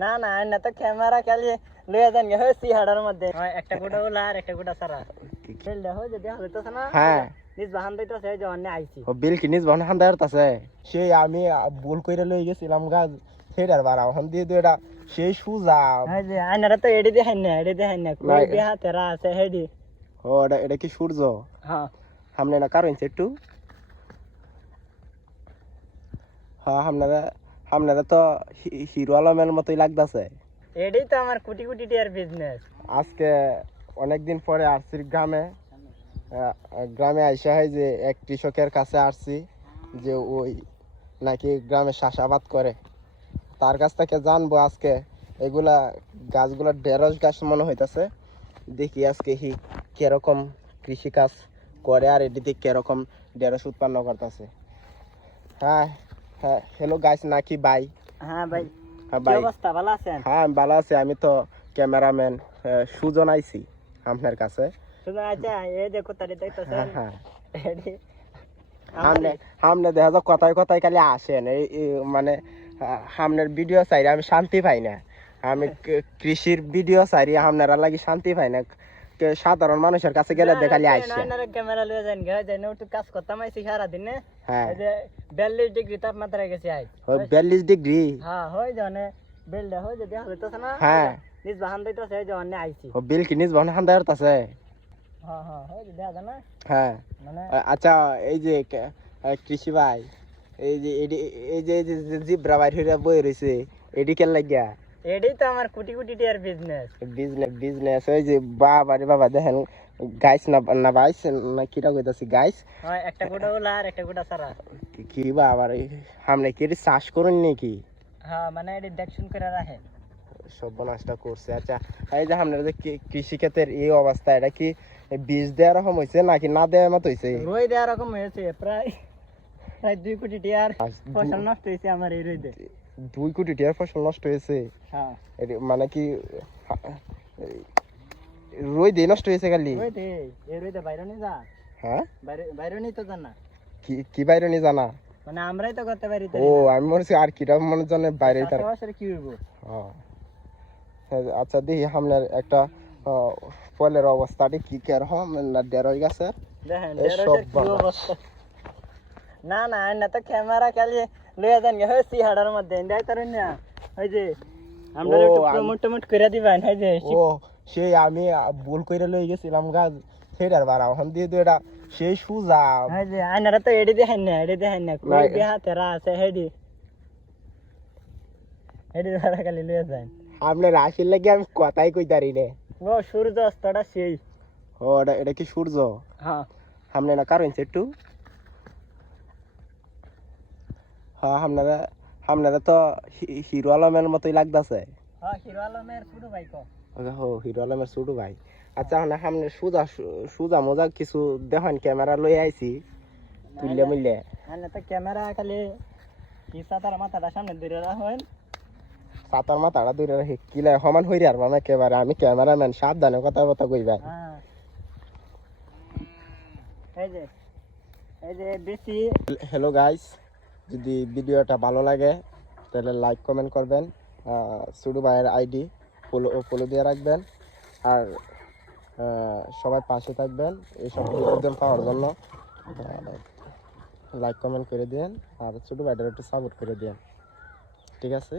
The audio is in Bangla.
না না না তো ক্যামেরা খালি লইয়া যান গে হইছি হাড়ার মধ্যে একটা গুড়া ওলা আর একটা গুড়া সারা খেল দেখো যদি হইতাছ না হ্যাঁ নিজ বাহান দিতেছে যে অন্য আইছি ও বিল কি নিজ বাহান হান্দার তাছে সেই আমি ভুল কইরা লই গেছিলাম গাছ সেটার বাড়া হন দিয়ে এটা সেই সুজা হ্যাঁ যে আইনারা তো এডি দেখাই না কই বিহা তেরা আছে হেডি ও এটা কি সূর্য হ্যাঁ সামনে না কারণ একটু হ্যাঁ আপনারা তো হিরো আলমের মতোই লাগতাছে এডি তো আমার কোটি কোটি টিয়ার বিজনেস আজকে অনেকদিন পরে আসছি গ্রামে আইসা হয় যে এক কৃষকের কাছে আসছি যে ওই নাকি গ্রামে চাষাবাদ করে তার কাছ থেকে জানবো আজকে এগুলা গাছগুলা ঢেঁড়স গাছ মনে হইতাছে দেখি আজকে কিরকম কৃষি কাজ করে আর এটিতে কিরকম ঢেঁড়স উৎপন্ন করতেছে হ্যাঁ হ্যাঁ হ্যালো গাছ নাকি ভাই হ্যাঁ ভাই হ্যাঁ কি ভাই অবস্থা ভালো আছেন হ্যাঁ আমি ভালো আছি আমি তো ক্যামেরাম্যান সুজন আইছি আপনার কাছে শুনুন আচ্ছা এই দেখো তারি দেখতেছেন হ্যাঁ এডি সামনে দেখা যাক কথায় কথায় খালি আসেন এই মানে সামনের ভিডিও চাই আমি শান্তি পাই না আমি কৃষির ভিডিও চাই আপনারা লাগি শান্তি পাই না সাধারণ মানুষের কাছে গেলে দেখালি আসছে ক্যামেরা লয়ে যান গে যাই না একটু কাজ করতাম আইছি সারা দিনে হ্যাঁ এই যে 42 ডিগ্রি তাপমাত্রা গেছে আজ 42 ডিগ্রি হ্যাঁ হই জানে বেল দে হই যদি হইতাছ না হ্যাঁ নিজ বাহান দিতেছে যে অন্য আইছি ও বিল কি নিজ বাহান হান্দার তাছে হ্যাঁ হ্যাঁ হই দেখা যায় না হ্যাঁ মানে আচ্ছা এই যে কৃষি ভাই এই যে জিব্রা বাইর হইরা বই রইছে এডি কেন লাগিয়া এডি তো আমার কোটি কোটি টিয়ার বিজনেস বিজনেস ওই যে বাবা রে বাবা দেখেন গাইস না বাইস না কিটা কইতাছি গাইস হয় একটা গুড়া ওলা আর একটা গুড়া সারা কি বাবা রে সামনে কি চাষ করুন নাকি হ্যাঁ মানে এডি দেখশুন করে রাখে সর্বনাশটা করছে আচ্ছা এই যে আপনার যে কৃষি ক্ষেতের এই অবস্থা এটা কি বীজ দেওয়ার রকম হয়েছে নাকি না দেওয়ার মতো হয়েছে রই দেওয়ার রকম হয়েছে প্রায় 2 কোটি টিয়ার ফসল নষ্ট হয়েছে আমার এই রইদে 2 কোটি টিয়ার ফসল নষ্ট হয়েছে হ্যাঁ মানে কি রই দিয়ে নষ্ট হয়েছে খালি রইদে এই রইদে বাইরে নিয়ে যা হ্যাঁ বাইরে নিয়ে তো জানা কি বাইরে নিয়ে জানা মানে আমরাই তো করতে পারি ও আমি মনে হচ্ছে আর কিটা মনে জানে বাইরে তার কি হইব আচ্ছা দেখি আপনার একটা ফলের অবস্থাটি কি কেরকম না ঢেঁড়স গাছের দেখেন ঢেঁড়সের কি অবস্থা না না না তো ক্যামেরা খালি লইয়া যান গে হইছি হাড়ার মধ্যে দেই তারুন না ওই যে আমরা একটু প্রমোট করে দিবেন এই যে ও সেই আমি ভুল কইরা লই গেছিলাম গাছ সেটার বাড়া হন দিয়ে এটা সেই সুজা এই যে আইনারা তো এডি দেখাই না কই বিহা তেরা আছে হেডি ধরা খালি লইয়া যান আপনার রাশির লাগে আমি কথাই কইতারি রে ও সূর্য অস্তটা সেই ও এটা কি সূর্য হ্যাঁ সামনে না কারণ একটু হ্যাঁ আপনারা তো হিরো আলমের মতোই লাগতাছে হ্যাঁ হিরো আলমের ছোট ভাই কো হিরো আলমের ছোট ভাই আচ্ছা সামনে সুজা মজা কিছু দেখেন ক্যামেরা লই আইছি তুললে মিললে না তো ক্যামেরা খালি কি সাতার মাথাটা সামনে ধরে রাখেন সাতার মাথাটা ধরে রাখি কিলে সমান হইরে আর মানে একেবারে আমি ক্যামেরাম্যান সাবধানে কথা কইবা এই যে বেশি হ্যালো গাইস যদি ভিডিওটা ভালো লাগে তাহলে লাইক কমেন্ট করবেন সুডু ভাইয়ের আইডি ফলো দিয়ে রাখবেন আর সবাই পাশে থাকবেন এইসব বিনোদন পাওয়ার জন্য লাইক কমেন্ট করে দিন আর ছোটো ভাইটার একটু সাপোর্ট করে দিন ঠিক আছে।